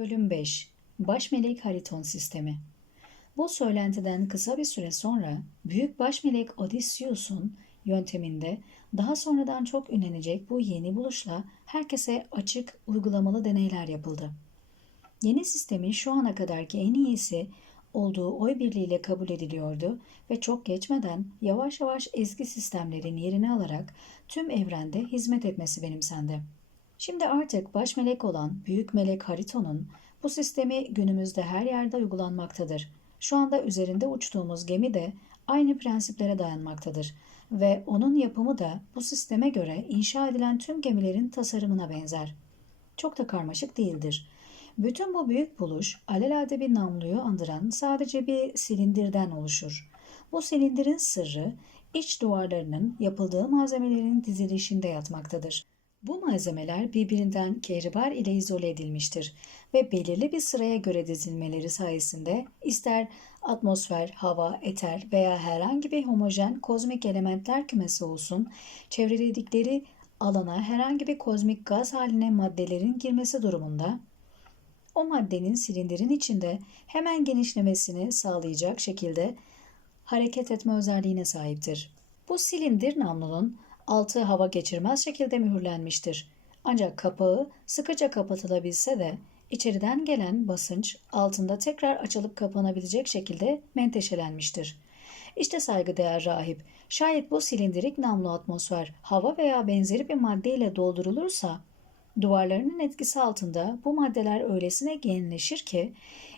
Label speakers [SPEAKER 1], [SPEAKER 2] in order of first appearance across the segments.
[SPEAKER 1] Bölüm 5 Başmelek Hariton Sistemi Bu söylentiden kısa bir süre sonra Büyük Başmelek Odysseus'un yönteminde daha sonradan çok ünlenecek bu yeni buluşla herkese açık uygulamalı deneyler yapıldı. Yeni sistemin şu ana kadarki en iyisi olduğu oy birliğiyle kabul ediliyordu ve çok geçmeden yavaş yavaş eski sistemlerin yerini alarak tüm evrende hizmet etmesi benimsendi. Şimdi artık baş melek olan Büyük Melek Hariton'un bu sistemi günümüzde her yerde uygulanmaktadır. Şu anda üzerinde uçtuğumuz gemi de aynı prensiplere dayanmaktadır ve onun yapımı da bu sisteme göre inşa edilen tüm gemilerin tasarımına benzer. Çok da karmaşık değildir. Bütün bu büyük buluş alelade bir namluyu andıran sadece bir silindirden oluşur. Bu silindirin sırrı iç duvarlarının yapıldığı malzemelerin dizilişinde yatmaktadır. Bu malzemeler birbirinden kehribar ile izole edilmiştir ve belirli bir sıraya göre dizilmeleri sayesinde ister atmosfer, hava, eter veya herhangi bir homojen kozmik elementler kümesi olsun, çevreledikleri alana herhangi bir kozmik gaz haline maddelerin girmesi durumunda o maddenin silindirin içinde hemen genişlemesini sağlayacak şekilde hareket etme özelliğine sahiptir. Bu silindir namlunun altı hava geçirmez şekilde mühürlenmiştir. Ancak kapağı sıkıca kapatılabilse de içeriden gelen basınç altında tekrar açılıp kapanabilecek şekilde menteşelenmiştir. İşte saygıdeğer rahip, şayet bu silindirik namlu atmosfer hava veya benzeri bir maddeyle doldurulursa Duvarlarının etkisi altında bu maddeler öylesine genleşir ki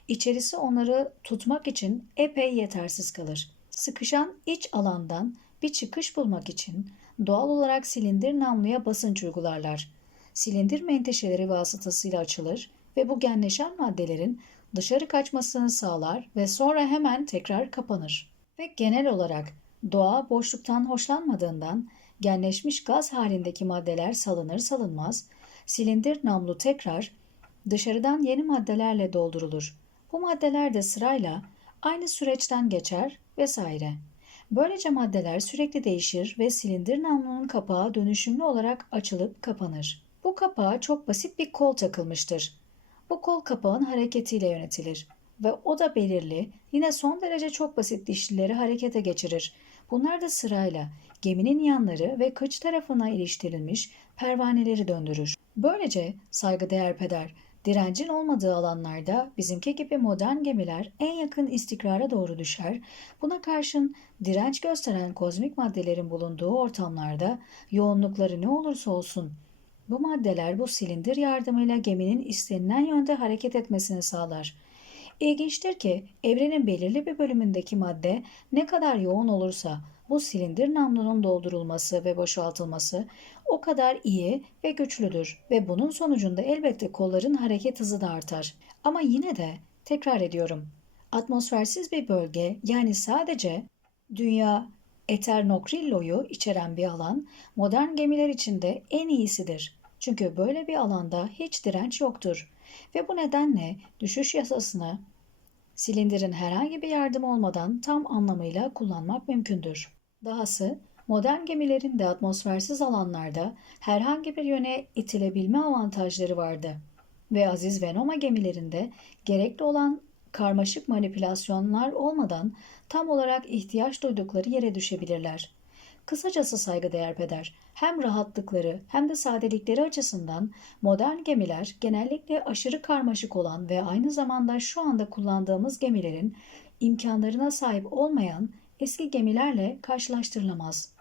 [SPEAKER 1] içerisi onları tutmak için epey yetersiz kalır. Sıkışan iç alandan bir çıkış bulmak için doğal olarak silindir namluya basınç uygularlar. Silindir menteşeleri vasıtasıyla açılır ve bu genleşen maddelerin dışarı kaçmasını sağlar ve sonra hemen tekrar kapanır. Ve genel olarak doğa boşluktan hoşlanmadığından genleşmiş gaz halindeki maddeler salınır salınmaz silindir namlu tekrar dışarıdan yeni maddelerle doldurulur. Bu maddeler de sırayla aynı süreçten geçer vesaire. Böylece maddeler sürekli değişir ve silindir namlunun kapağı dönüşümlü olarak açılıp kapanır. Bu kapağa çok basit bir kol takılmıştır. Bu kol kapağın hareketiyle yönetilir ve o da belirli, yine son derece çok basit dişlileri harekete geçirir. Bunlar da sırayla geminin yanları ve kıç tarafına iliştirilmiş pervaneleri döndürür. Böylece saygıdeğer peder, direncin olmadığı alanlarda bizimki gibi modern gemiler en yakın istikrara doğru düşer. Buna karşın direnç gösteren kozmik maddelerin bulunduğu ortamlarda yoğunlukları ne olursa olsun bu maddeler bu silindir yardımıyla geminin istenilen yönde hareket etmesini sağlar. İlginçtir ki evrenin belirli bir bölümündeki madde ne kadar yoğun olursa bu silindir namlunun doldurulması ve boşaltılması o kadar iyi ve güçlüdür ve bunun sonucunda elbette kolların hareket hızı da artar. Ama yine de tekrar ediyorum. Atmosfersiz bir bölge yani sadece dünya Eternokrillo'yu içeren bir alan modern gemiler içinde en iyisidir. Çünkü böyle bir alanda hiç direnç yoktur ve bu nedenle düşüş yasasını silindirin herhangi bir yardım olmadan tam anlamıyla kullanmak mümkündür. Dahası modern gemilerin de atmosfersiz alanlarda herhangi bir yöne itilebilme avantajları vardı ve Aziz Venoma gemilerinde gerekli olan karmaşık manipülasyonlar olmadan tam olarak ihtiyaç duydukları yere düşebilirler. Kısacası saygıdeğer peder, hem rahatlıkları hem de sadelikleri açısından modern gemiler genellikle aşırı karmaşık olan ve aynı zamanda şu anda kullandığımız gemilerin imkanlarına sahip olmayan eski gemilerle karşılaştırılamaz.